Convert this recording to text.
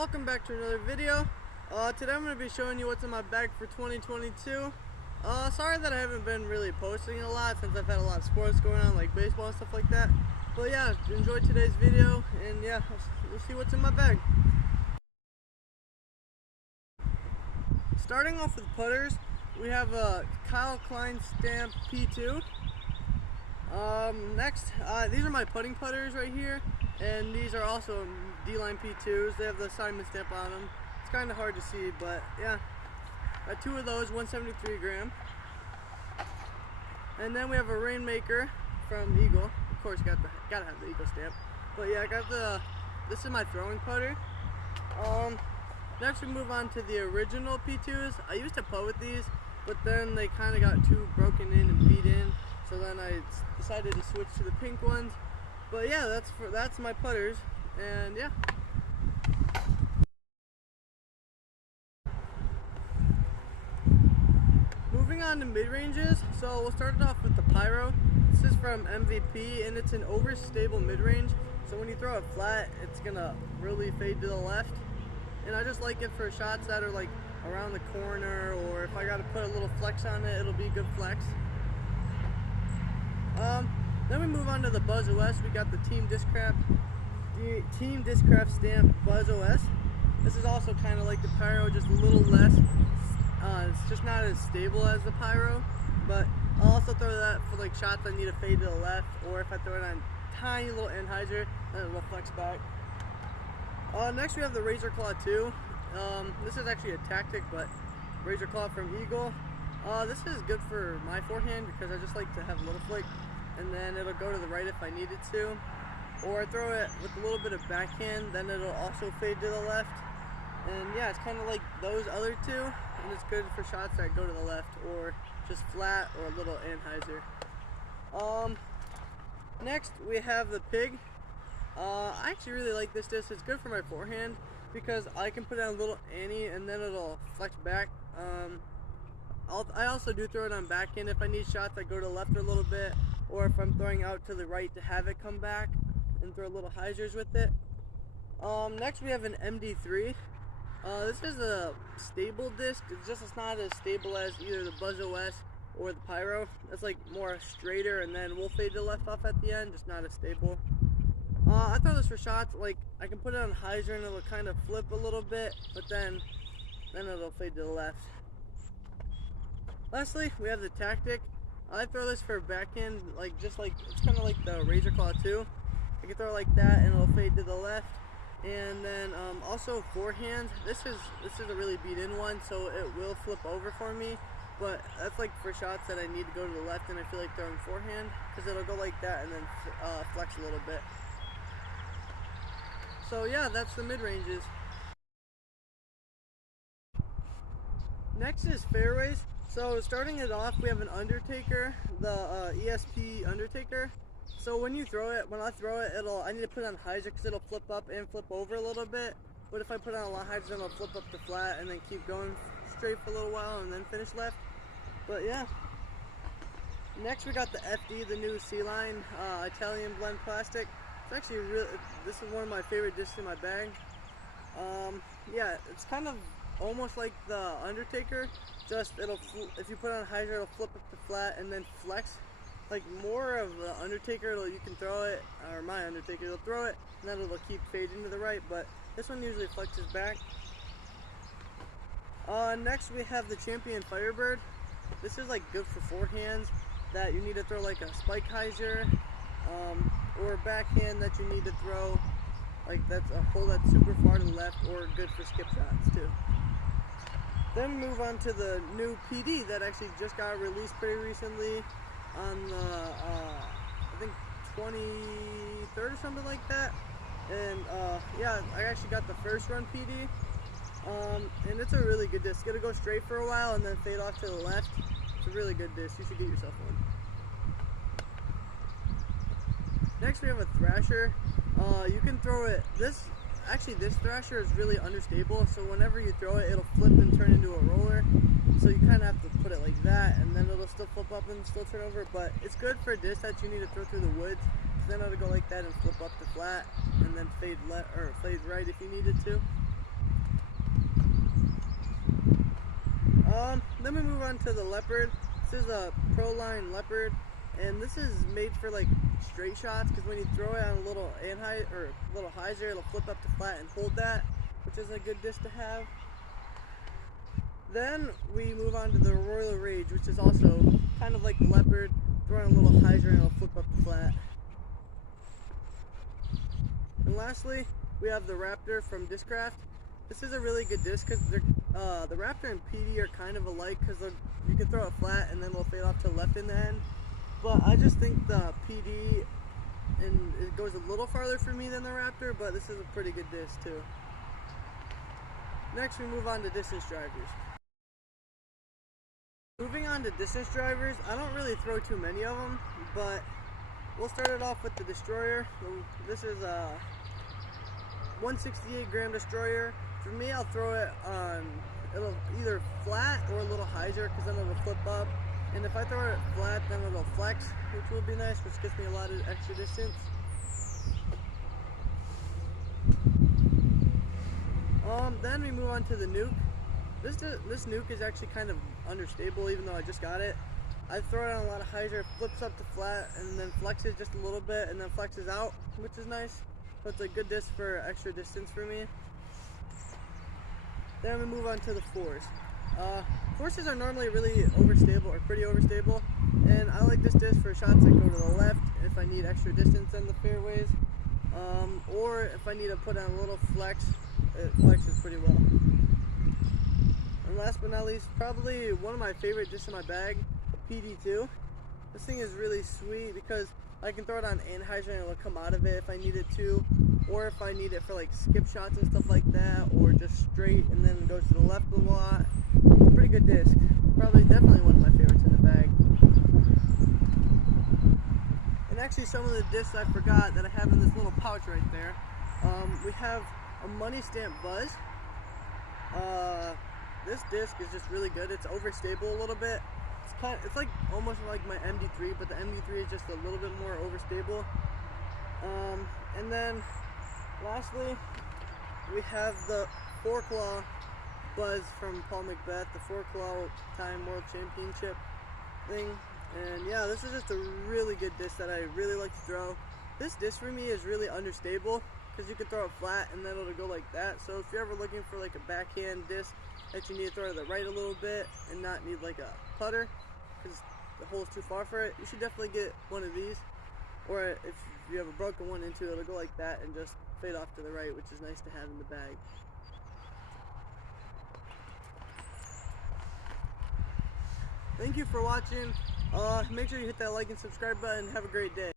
Welcome back to another video. Today I'm going to be showing you what's in my bag for 2022. Sorry that I haven't been really posting a lot since I've had a lot of sports going on like baseball and stuff like that. But yeah, enjoy today's video and yeah, we'll see what's in my bag. Starting off with putters, we have a Kyle Klein Stamp P2. Next, these are my putting putters right here, and these are also D-line P2s. They have the Simon stamp on them. It's kind of hard to see, but yeah. Got two of those, 173 gram. And then we have a Rainmaker from Eagle. Of course, gotta have the Eagle stamp. But yeah, I got this is my throwing putter. Next we move on to the original P2s. I used to putt with these, but then they kind of got too broken in and beat in. So then I decided to switch to the pink ones. But yeah, that's my putters, and yeah. Moving on to mid-ranges, so we'll start it off with the Pyro. This is from MVP, and it's an overstable mid-range. So when you throw it flat, it's gonna really fade to the left. And I just like it for shots that are like around the corner, or if I gotta put a little flex on it, it'll be a good flex. Then we move on to the Buzz OS. We got the Team Discraft stamp Buzz OS. This is also kind of like the Pyro, just a little less. It's just not as stable as the Pyro, but I'll also throw that for like shots that need to fade to the left, or if I throw it on tiny little Anheuser, then it'll flex back. Next we have the Razor Claw 2. This is actually a tactic, but Razor Claw from Eagle. This is good for my forehand because I just like to have a little flick, and then it'll go to the right if I needed to. Or I throw it with a little bit of backhand, then it'll also fade to the left. And yeah, it's kind of like those other two, and it's good for shots that go to the left, or just flat, or a little Anheuser. Next we have the Pig. I actually really like this disc. It's good for my forehand because I can put down a little Annie and then it'll flex back. I also do throw it on backhand if I need shots that go to the left a little bit, or if I'm throwing out to the right to have it come back and throw little Heisers with it. Next we have an MD3. This is a stable disc. It's not as stable as either the Buzz OS or the Pyro. It's like more straighter, and then we'll fade to the left off at the end, just not as stable. I throw this for shots, like I can put it on Heiser and it'll kind of flip a little bit, but then it'll fade to the left. Lastly, we have the Tactic. I throw this for backhand, it's kind of like the Razor Claw 2. I can throw it like that and it'll fade to the left. And then also forehand. This is a really beat-in one, so it will flip over for me. But that's like for shots that I need to go to the left and I feel like throwing forehand, because it'll go like that and then flex a little bit. So yeah, that's the mid-ranges. Next is fairways. So starting it off, we have an Undertaker, the ESP Undertaker. So when I throw it, I need to put it on Heiser because it'll flip up and flip over a little bit. But if I put it on a lot of Heiser, then it'll flip up to flat and then keep going straight for a little while and then finish left. But yeah. Next we got the FD, the new C-Line Italian blend plastic. It's actually this is one of my favorite discs in my bag. Yeah, it's kind of almost like the Undertaker, just if you put it on Heiser, it'll flip up to flat and then flex. Like more of the Undertaker, you can throw it, or my Undertaker, it'll throw it and then it'll keep fading to the right, but this one usually flexes back. Next we have the Champion Firebird. This is like good for forehands that you need to throw like a spike Heiser, or backhand that you need to throw like that's a hole that's super far to the left, or good for skip shots too. Then move on to the new PD that actually just got released pretty recently on the I think 23rd or something like that. And yeah, I actually got the first run PD, and it's a really good disc. It's gonna go straight for a while and then fade off to the left. It's a really good disc. You should get yourself one. Next we have a Thrasher. You can throw it, this Thrasher is really understable, so whenever you throw it, it'll flip and turn into a roller. So you kind of have to put it like that, and then it'll still flip up and still turn over. But it's good for a disc that you need to throw through the woods. So then it'll go like that and flip up to flat, and then fade left or fade right if you needed to. Then we move on to the Leopard. This is a Pro Line Leopard, and this is made for like straight shots, because when you throw it on a little little hyzer, it'll flip up to flat and hold that, which is a good disc to have. Then we move on to the Royal Rage, which is also kind of like the Leopard, throwing a little hyzer and it'll flip up to flat. And lastly, we have the Raptor from Discraft. This is a really good disc because the Raptor and PD are kind of alike, because you can throw it flat and then they'll fade off to the left in the end. But I just think the PD, and it goes a little farther for me than the Raptor, but this is a pretty good disc too. Next we move on to distance drivers. Moving on to distance drivers, I don't really throw too many of them, but we'll start it off with the Destroyer. This is a 168 gram Destroyer. For me, I'll throw it on, it'll either flat or a little hyzer, because then it'll flip up. And if I throw it flat, then it'll flex, which will be nice, which gets me a lot of extra distance. Then we move on to the Nuke. This Nuke is actually kind of understable, even though I just got it. I throw it on a lot of hyzer, flips up to flat, and then flexes just a little bit, and then flexes out, which is nice. So it's a good disc for extra distance for me. Then we move on to the Force. Forces are normally really overstable, or pretty overstable, and I like this disc for shots that go to the left if I need extra distance in the fairways, or if I need to put on a little flex, it flexes pretty well. And last but not least, probably one of my favorite discs in my bag, PD2. This thing is really sweet because I can throw it on anhyzer and it'll come out of it if I need it to, or if I need it for like skip shots and stuff like that, or just straight and then goes to the left a lot. It's a pretty good disc. Definitely one of my favorites in the bag. And actually, some of the discs I forgot that I have in this little pouch right there. We have a Money Stamp Buzz. This disc is just really good. It's overstable a little bit. It's like almost like my MD3, but the MD3 is just a little bit more overstable. And then lastly, we have the 4-claw Buzz from Paul Macbeth, the 4-claw time world championship thing. And yeah, this is just a really good disc that I really like to throw. This disc for me is really understable because you can throw it flat and then it'll go like that. So if you're ever looking for like a backhand disc that you need to throw to the right a little bit and not need like a putter because the hole's too far for it, you should definitely get one of these. Or if you have a broken one into it, it'll go like that and just fade off to the right, which is nice to have in the bag. Thank you for watching. Make sure you hit that like and subscribe button. Have a great day.